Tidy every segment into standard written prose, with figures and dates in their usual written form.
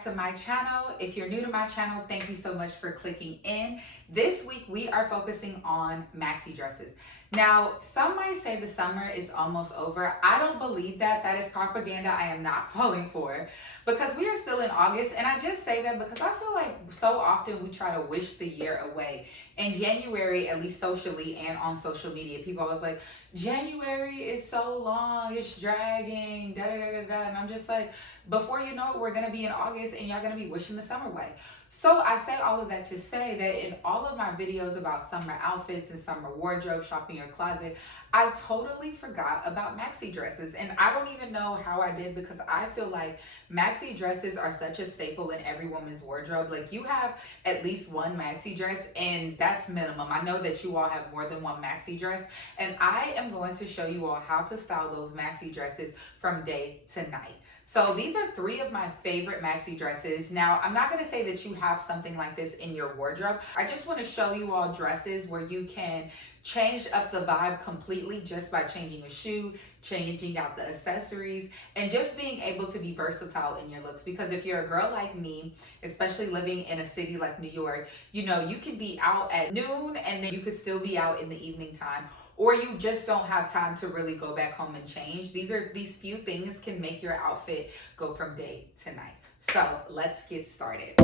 back to my channel. If you're new to my channel, thank you so much for clicking in. This week we are focusing on maxi dresses. Now, some might say the summer is almost over. I don't believe that. That is propaganda I am not falling for, because we are still in August. And I just say that because I feel like so often we try to wish the year away. In January, at least socially and on social media, people always like, January is so long, it's dragging, da da da da da. And I'm just like, before you know it, we're gonna be in August and y'all gonna be wishing the summer away. So I say all of that to say that in all of my videos about summer outfits and summer wardrobe, shopping your closet, I totally forgot about maxi dresses. And I don't even know how I did, because I feel like maxi dresses are such a staple in every woman's wardrobe. Like, you have at least one maxi dress, and that's minimum. I know that you all have more than one maxi dress, and I am going to show you all how to style those maxi dresses from day to night. So these are 3 of my favorite maxi dresses. Now, I'm not gonna say that you have something like this in your wardrobe. I just wanna show you all dresses where you can change up the vibe completely just by changing a shoe, changing out the accessories, and just being able to be versatile in your looks. Because if you're a girl like me, especially living in a city like New York, you know, you could be out at noon and then you could still be out in the evening time, or you just don't have time to really go back home and change. These few things can make your outfit go from day to night. So let's get started.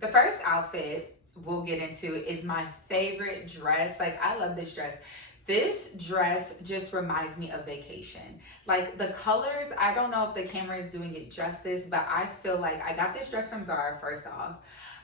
The first outfit we'll get into is my favorite dress. Like, I love this dress. This dress just reminds me of vacation. Like, the colors, I don't know if the camera is doing it justice, but I feel like I got this dress from Zara first off.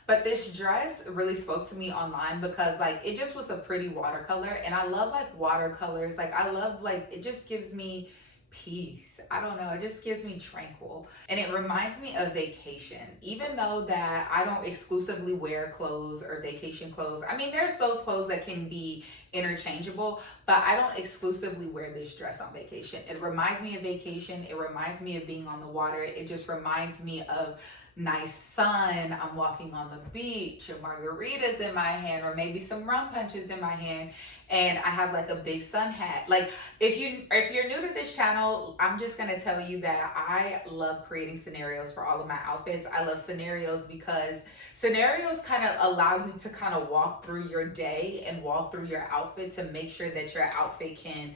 But this dress really spoke to me online because, like, it just was a pretty watercolor. And I love, like, watercolors. Like, I love, like, it just gives me peace. I don't know, it just gives me tranquil, and it reminds me of vacation. Even though that I don't exclusively wear clothes or vacation clothes, I mean, there's those clothes that can be interchangeable, but I don't exclusively wear this dress on vacation. It reminds me of vacation. It reminds me of being on the water. It just reminds me of nice sun. I'm walking on the beach, and margaritas in my hand, or maybe some rum punches in my hand, and I have like a big sun hat. Like, if you're new to this channel, I'm just gonna tell you that I love creating scenarios for all of my outfits. I love scenarios because scenarios kind of allow you to kind of walk through your day and walk through your outfit to make sure that your outfit can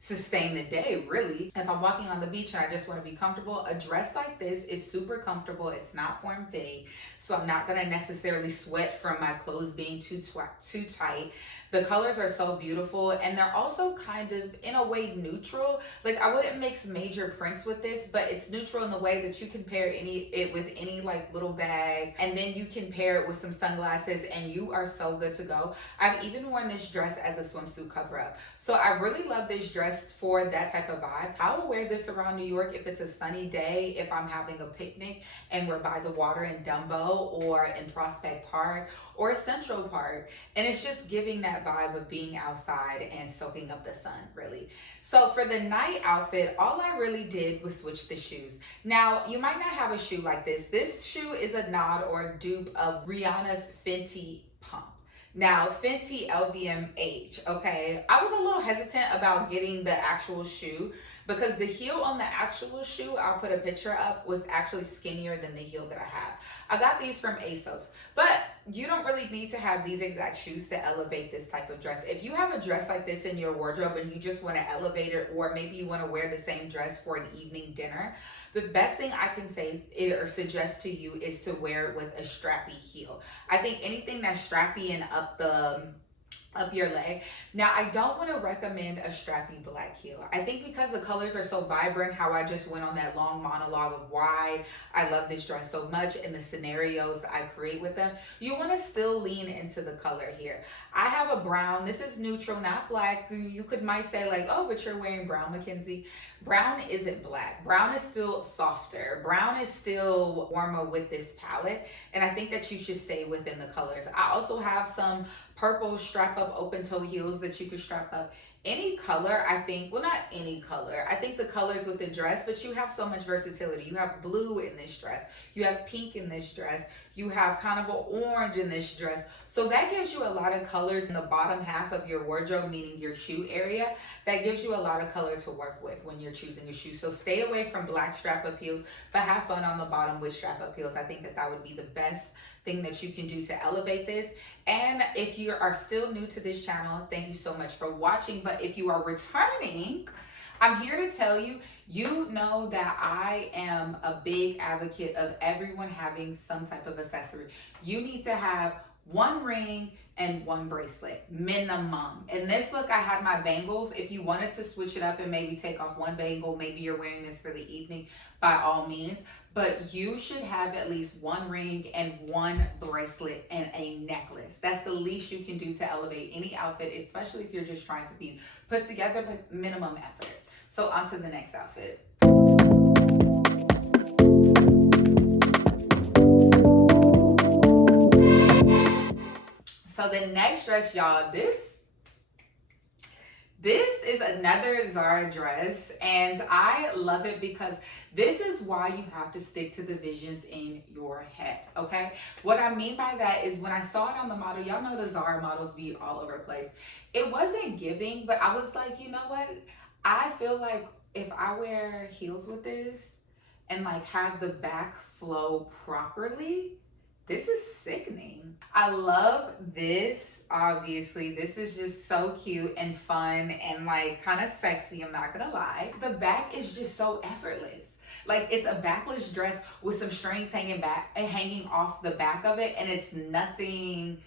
sustain the day, really. If I'm walking on the beach and I just want to be comfortable, a dress like this is super comfortable. It's not form-fitting, so I'm not going to necessarily sweat from my clothes being too tight. The colors are so beautiful, and they're also kind of, in a way, neutral. Like, I wouldn't mix major prints with this, but it's neutral in the way that you can pair it with any like little bag, and then you can pair it with some sunglasses, and you are so good to go. I've even worn this dress as a swimsuit cover up. So I really love this dress for that type of vibe. I will wear this around New York if it's a sunny day, if I'm having a picnic and we're by the water in Dumbo or in Prospect Park or Central Park, and it's just giving that vibe of being outside and soaking up the sun, really. So for the night outfit, all I really did was switch the shoes. Now, you might not have a shoe like this. This shoe is a nod or a dupe of Rihanna's Fenty Pump. Now, Fenty LVMH, okay? I was a little hesitant about getting the actual shoe because the heel on the actual shoe, I'll put a picture up, was actually skinnier than the heel that I have. I got these from ASOS, but you don't really need to have these exact shoes to elevate this type of dress. If you have a dress like this in your wardrobe and you just want to elevate it, or maybe you want to wear the same dress for an evening dinner, the best thing I can say or suggest to you is to wear it with a strappy heel. I think anything that's strappy and up your leg. Now, I don't want to recommend a strappy black heel. I think because the colors are so vibrant, how I just went on that long monologue of why I love this dress so much and the scenarios I create with them, you want to still lean into the color here. I have a brown. This is neutral, not black. You might say like, oh, but you're wearing brown, Mackenzie. Brown isn't black. Brown is still softer. Brown is still warmer with this palette, and I think that you should stay within the colors. I also have some purple strap up open toe heels that you can strap up any color, I think, well, not any color, I think the colors with the dress, but you have so much versatility. You have blue in this dress, you have pink in this dress, you have kind of an orange in this dress. So that gives you a lot of colors in the bottom half of your wardrobe, meaning your shoe area. That gives you a lot of color to work with when you're choosing a shoe. So stay away from black strap up heels, but have fun on the bottom with strap up heels. I think that that would be the best thing that you can do to elevate this. And if you are still new to this channel, thank you so much for watching. But if you are returning, I'm here to tell you, you know that I am a big advocate of everyone having some type of accessory. You need to have one ring and one bracelet minimum. In this look, I had my bangles. If you wanted to switch it up and maybe take off one bangle, maybe you're wearing this for the evening, by all means, but you should have at least one ring and one bracelet and a necklace. That's the least you can do to elevate any outfit, especially if you're just trying to be put together, but minimum effort. So on to the next outfit. So the next dress, y'all, this is another Zara dress, and I love it because this is why you have to stick to the visions in your head, okay? What I mean by that is when I saw it on the model, y'all know the Zara models be all over the place. It wasn't giving, but I was like, you know what? I feel like if I wear heels with this and like have the back flow properly, this is sickening. I love this, obviously. This is just so cute and fun and like kind of sexy, I'm not gonna lie. The back is just so effortless. Like it's a backless dress with some strings hanging back and hanging off the back of it, and it's nothing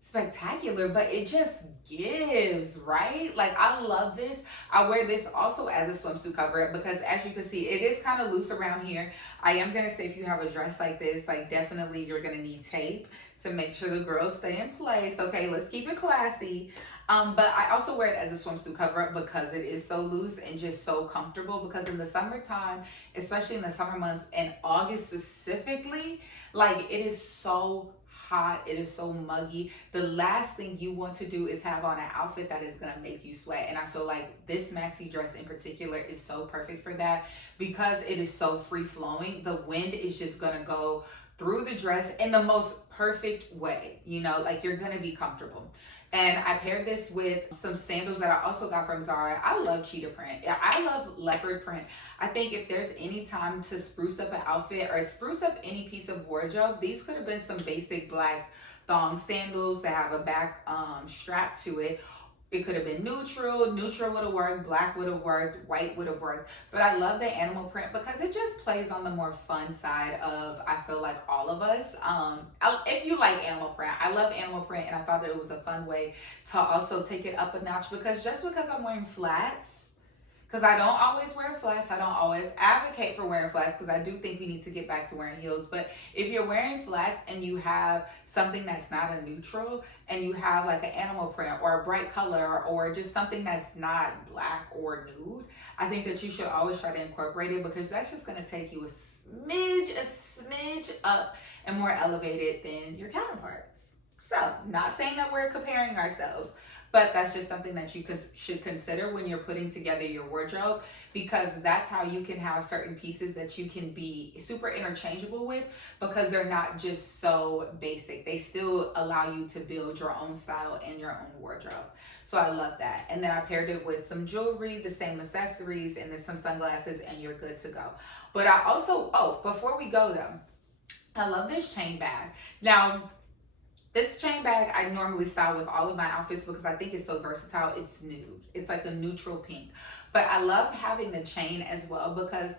spectacular, but it just gives, right? Like I love this. I wear this also as a swimsuit cover because as you can see, it is kind of loose around here. I am gonna say if you have a dress like this, like definitely you're gonna need tape to make sure the girls stay in place. Okay, let's keep it classy. But I also wear it as a swimsuit cover because it is so loose and just so comfortable, because in the summertime, especially in the summer months and August specifically, like it is so hot, it is so muggy. The last thing you want to do is have on an outfit that is gonna make you sweat. And I feel like this maxi dress in particular is so perfect for that because it is so free flowing. The wind is just gonna go through the dress in the most perfect way, you know, like you're gonna be comfortable. And I paired this with some sandals that I also got from Zara. I love cheetah print. I love leopard print. I think if there's any time to spruce up an outfit or spruce up any piece of wardrobe, these could have been some basic black thong sandals that have a back strap to it. It could have been neutral would have worked, black would have worked, white would have worked. But I love the animal print because it just plays on the more fun side of, I feel like, all of us. If you like animal print, I love animal print, and I thought that it was a fun way to also take it up a notch, because just because I'm wearing flats, because I don't always wear flats, I don't always advocate for wearing flats because I do think we need to get back to wearing heels. But if you're wearing flats and you have something that's not a neutral and you have like an animal print or a bright color or just something that's not black or nude, I think that you should always try to incorporate it, because that's just going to take you a smidge up and more elevated than your counterparts. So, not saying that we're comparing ourselves, but that's just something that you should consider when you're putting together your wardrobe, because that's how you can have certain pieces that you can be super interchangeable with, because they're not just so basic. They still allow you to build your own style and your own wardrobe. So I love that. And then I paired it with some jewelry, the same accessories, and then some sunglasses, and you're good to go. But I also, before we go though, I love this chain bag. Now, this chain bag I normally style with all of my outfits because I think it's so versatile. It's nude. It's like a neutral pink. But I love having the chain as well, because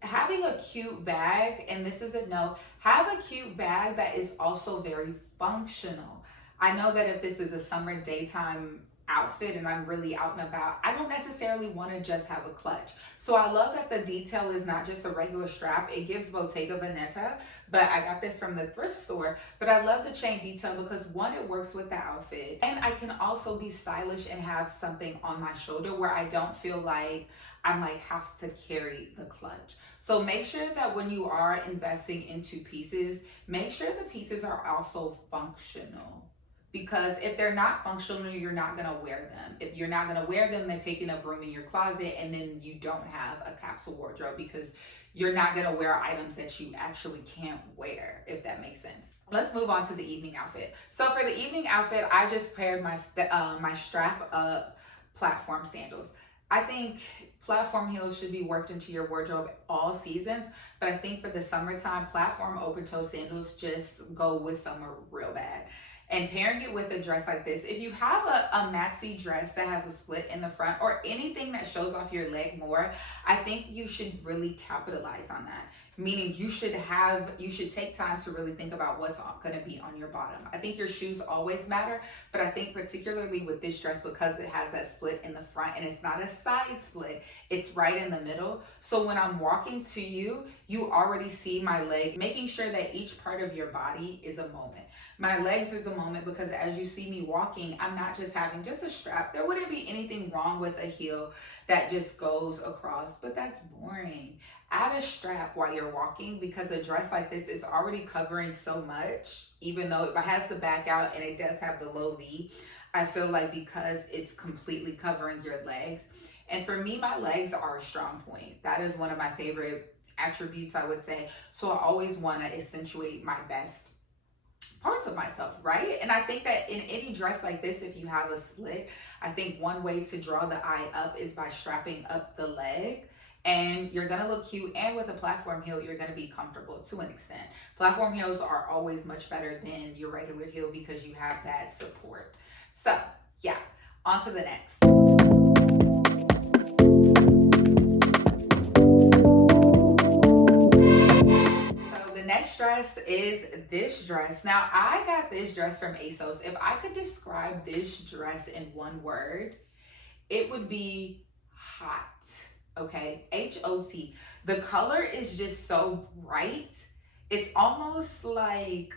having a cute bag, and this is a no, have a cute bag that is also very functional. I know that if this is a summer daytime outfit and I'm really out and about, I don't necessarily want to just have a clutch. So I love that the detail is not just a regular strap. It gives Bottega Veneta, but I got this from the thrift store. But I love the chain detail because one, it works with the outfit, and I can also be stylish and have something on my shoulder where I don't feel like I'm like have to carry the clutch. So make sure that when you are investing into pieces, make sure the pieces are also functional. because if they're not functional, you're not gonna wear them. If you're not gonna wear them, they're taking up room in your closet, and then you don't have a capsule wardrobe because you're not gonna wear items that you actually can't wear, if that makes sense. Let's move on to the evening outfit. So for the evening outfit, I just paired my strap up platform sandals. I think platform heels should be worked into your wardrobe all seasons, but I think for the summertime, platform open toe sandals just go with summer real bad. And pairing it with a dress like this, if you have a maxi dress that has a split in the front or anything that shows off your leg more, I think you should really capitalize on that. Meaning you should take time to really think about what's going to be on your bottom. I think your shoes always matter, but I think particularly with this dress, because it has that split in the front and it's not a side split, it's right in the middle. So when I'm walking to you, you already see my leg, making sure that each part of your body is a moment. My legs is a moment because as you see me walking, I'm not just having just a strap. There wouldn't be anything wrong with a heel that just goes across, but that's boring. Add a strap while you're walking, because a dress like this, it's already covering so much. Even though it has the back out and it does have the low V, I feel like because it's completely covering your legs. And for me, my legs are a strong point. That is one of my favorite attributes, I would say. So I always want to accentuate my best parts of myself, right? And I think that in any dress like this, if you have a slit, I think one way to draw the eye up is by strapping up the leg. And you're gonna look cute, and with a platform heel, you're gonna be comfortable to an extent. Platform heels are always much better than your regular heel because you have that support. So yeah, on to the next. So the next dress is this dress. Now I got this dress from ASOS. If I could describe this dress in one word, it would be hot. Okay, H-O-T. The color is just so bright. It's almost like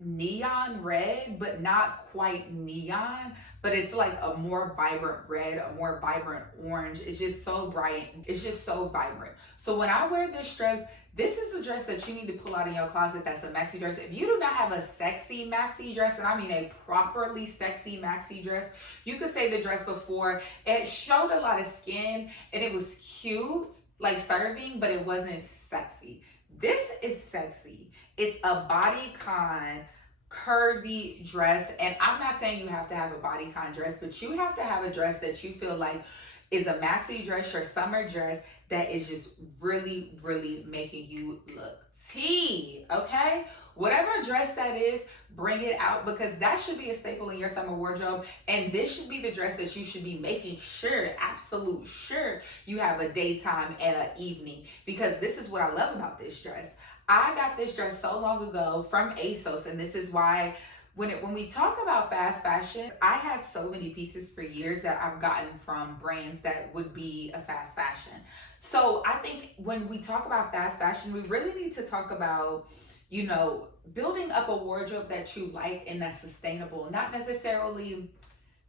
neon red, but not quite neon, but it's like a more vibrant red, a more vibrant orange. It's just so bright. It's just so vibrant. So when I wear this dress, this is a dress that you need to pull out in your closet that's a maxi dress. If you do not have a sexy maxi dress, and I mean a properly sexy maxi dress, you could say the dress before, it showed a lot of skin and it was cute, like serving, but it wasn't sexy. This is sexy. It's a bodycon curvy dress, and I'm not saying you have to have a bodycon dress, but you have to have a dress that you feel like is a maxi dress, your summer dress, that is just really, really making you look tea, okay? Whatever dress that is, bring it out, because that should be a staple in your summer wardrobe, and this should be the dress that you should be making sure, absolute sure, you have a daytime and an evening, because this is what I love about this dress. I got this dress so long ago from ASOS, and this is why when we talk about fast fashion, I have so many pieces for years that I've gotten from brands that would be a fast fashion. So I think when we talk about fast fashion, we really need to talk about, you know, building up a wardrobe that you like and that's sustainable. Not necessarily,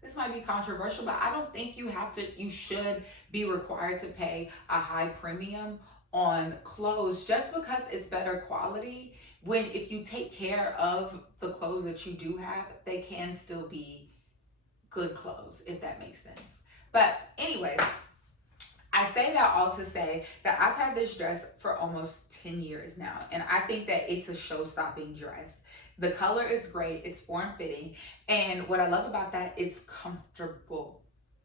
this might be controversial, but I don't think you should be required to pay a high premium on clothes just because it's better quality, when if you take care of the clothes that you do have, they can still be good clothes, if that makes sense. But anyway, I say that all to say that I've had this dress for almost 10 years now, and I think that it's a show-stopping dress. The color is great, it's form-fitting, and what I love about that, it's comfortable.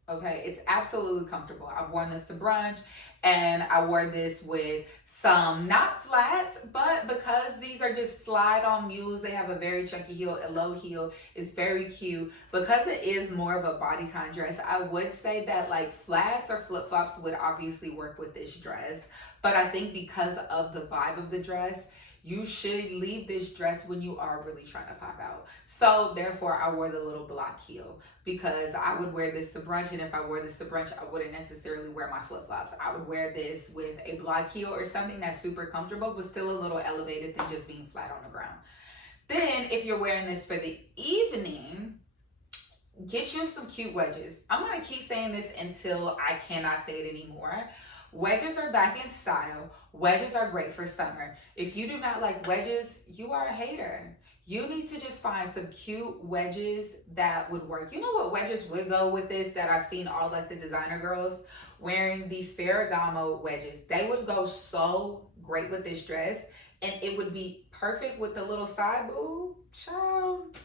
Okay, it's absolutely comfortable. I've worn this to brunch, and I wore this with some, not flats, but because these are just slide on mules, they have a very chunky heel, a low heel. It's very cute. Because it is more of a bodycon dress, I would say that like flats or flip-flops would obviously work with this dress. But I think because of the vibe of the dress, you should leave this dress when you are really trying to pop out. So therefore, I wore the little block heel because I would wear this to brunch, and if I wore this to brunch, I wouldn't necessarily wear my flip-flops. I would wear this with a block heel or something that's super comfortable, but still a little elevated than just being flat on the ground. Then if you're wearing this for the evening, get you some cute wedges. I'm gonna keep saying this until I cannot say it anymore. Wedges are back in style. Wedges are great for summer. If you do not like wedges, you are a hater. You need to just find some cute wedges that would work. You know what wedges would go with this that I've seen all like the designer girls wearing these Ferragamo wedges. They would go so great with this dress, and it would be perfect with the little side boob. Child.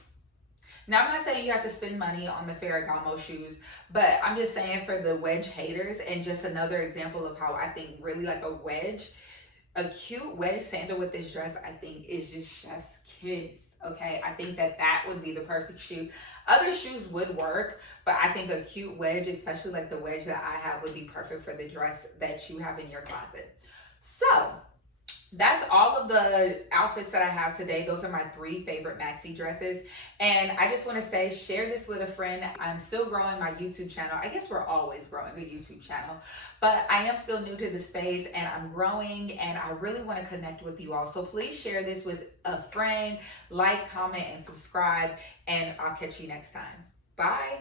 Now, I'm not saying you have to spend money on the Ferragamo shoes, but I'm just saying for the wedge haters, and just another example of how I think really like a cute wedge sandal with this dress, I think is just chef's kiss. Okay, I think that that would be the perfect shoe. Other shoes would work, but I think a cute wedge, especially like the wedge that I have, would be perfect for the dress that you have in your closet. So that's all of the outfits that I have today. Those are my 3 favorite maxi dresses. And I just want to say, share this with a friend. I'm still growing my YouTube channel. I guess we're always growing a YouTube channel, but I am still new to the space and I'm growing and I really want to connect with you all. So please share this with a friend, like, comment, and subscribe, and I'll catch you next time. Bye.